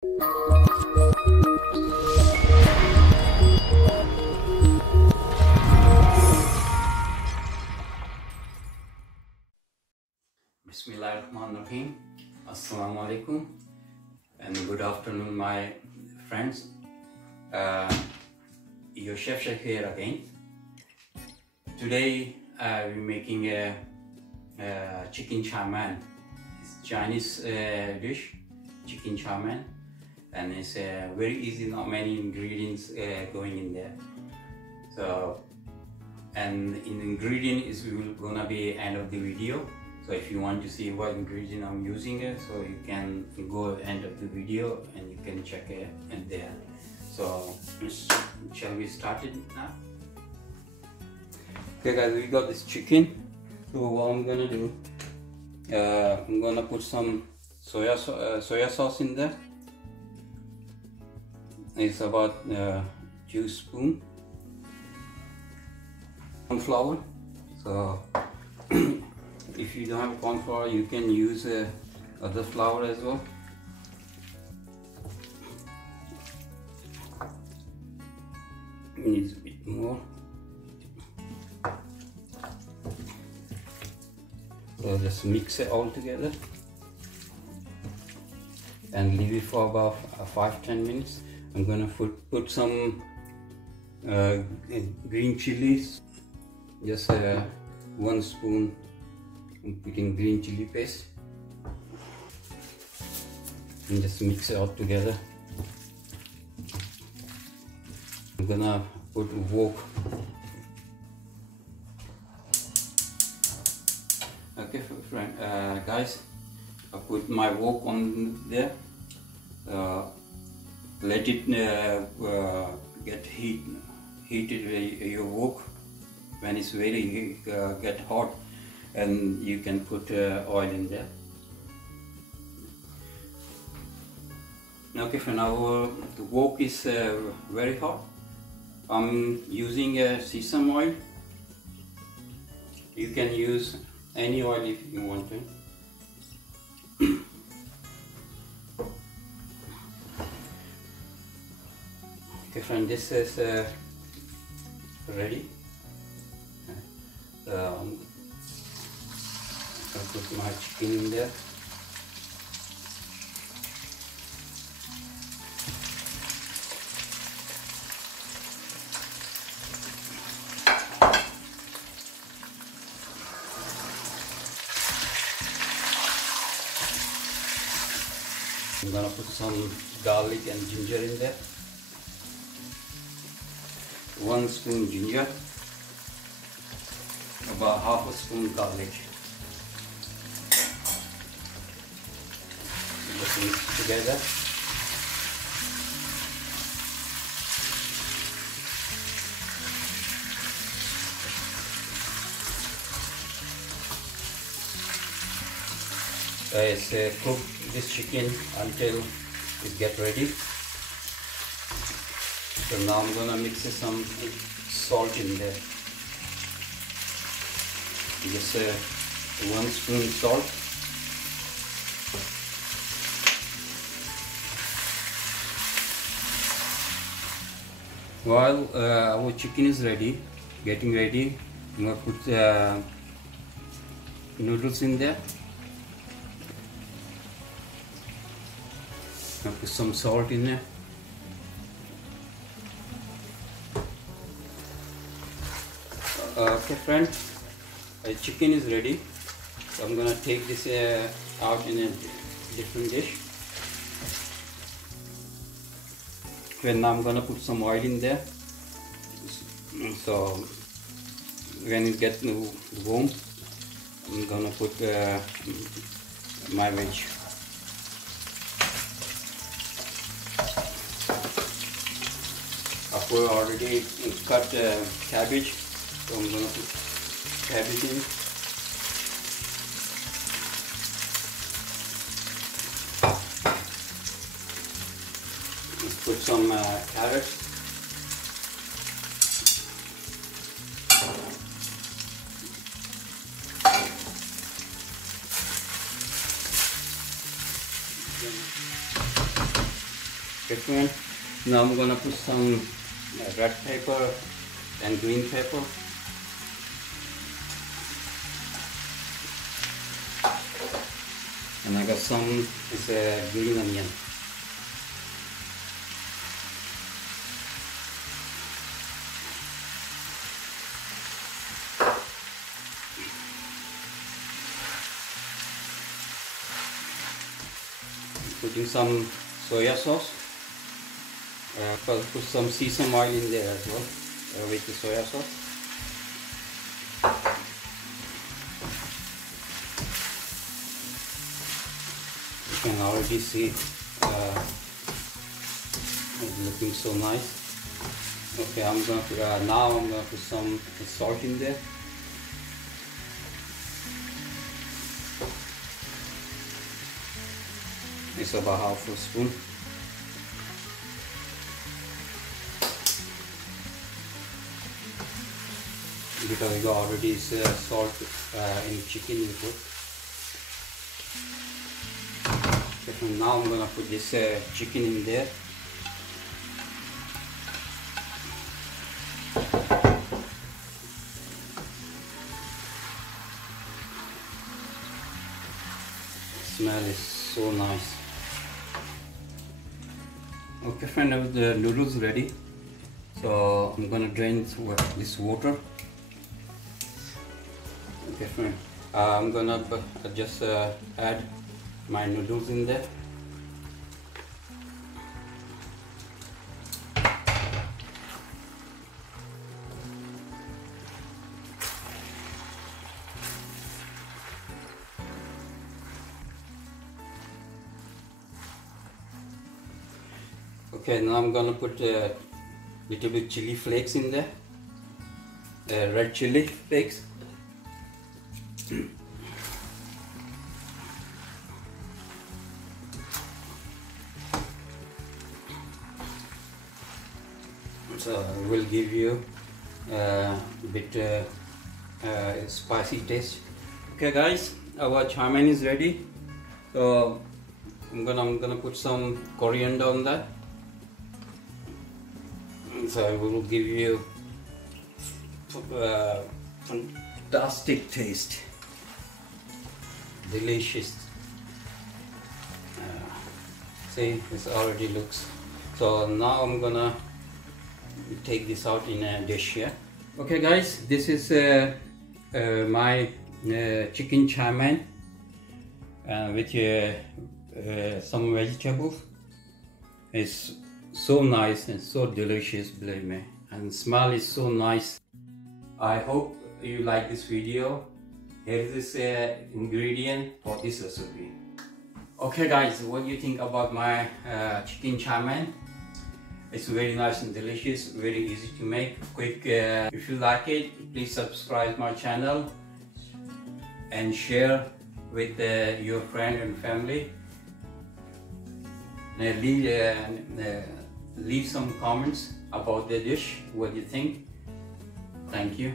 Bismillahirrahmanirrahim. Assalamu alaikum and good afternoon, my friends. Your Chef Shaikh here again. Today we're making a chicken chow mein. It's Chinese dish, chicken chow mein, and it's very easy, not many ingredients going in there. So, and in ingredient is gonna be end of the video. So if you want to see what ingredient I'm using, so you can go end of the video and you can check it in there. So shall we start it now? Okay guys, we got this chicken. So what I'm gonna do, I'm gonna put some soya sauce in there. It's about 2 spoons. Corn flour. So if you don't have corn flour, you can use other flour as well. It needs a bit more. So just mix it all together and leave it for about 5-10 minutes. I'm gonna put some green chilies, just 1 spoon. I'm putting green chili paste and just mix it all together. I'm gonna put wok. Okay, friend, guys, I put my wok on there. Let it get heated. Your wok, when it's very get hot, and you can put oil in there. Okay, for now the wok is very hot. I'm using sesame oil. You can use any oil if you want to. Okay friend, this is ready. I'll put my chicken in there. I'm gonna put some garlic and ginger in there. 1 spoon ginger, about half a spoon garlic. Just mix together. Cook this chicken until it gets ready. So now I'm gonna mix some salt in there. Just 1 spoon salt. While our chicken is ready, getting ready, I'm gonna put noodles in there. I'll put some salt in there. Okay friend, chicken is ready. So I'm gonna take this out in a different dish. Then I'm gonna put some oil in there. So when it gets warm, I'm gonna put my veg. I've already cut cabbage, so I'm gonna put cabbage in. Let's put some carrots. different. Now I'm gonna put some red pepper and green pepper. And I got some green onion. Putting some soya sauce. Put some sesame oil in there as well with the soya sauce. You can already see it's looking so nice. Okay, I'm gonna put, now I'm gonna put some salt in there. It's about half a spoon. Because we got already salt in chicken we put. Okay, now I'm gonna put this chicken in there. Smell is so nice. Okay friend, now the noodles ready. So I'm gonna drain this water. Okay friend, I'm gonna just add my noodles in there. Okay, now I'm gonna put a little bit chili flakes in there, red chili flakes. So it will give you a bit spicy taste. Okay guys, our chow mein is ready. So I'm gonna put some coriander on that. So it will give you fantastic taste, delicious. See, this already looks. So now I'm gonna take this out in a dish here. Okay guys, this is my chicken chow mein with some vegetables. It's so nice and so delicious, believe me, and smell is so nice. I hope you like this video. Here is this ingredient for this recipe. Okay guys, what do you think about my chicken chow mein? It's very nice and delicious, very easy to make, quick. If you like it, please subscribe my channel and share with your friend and family. Leave some comments about the dish, what you think. Thank you.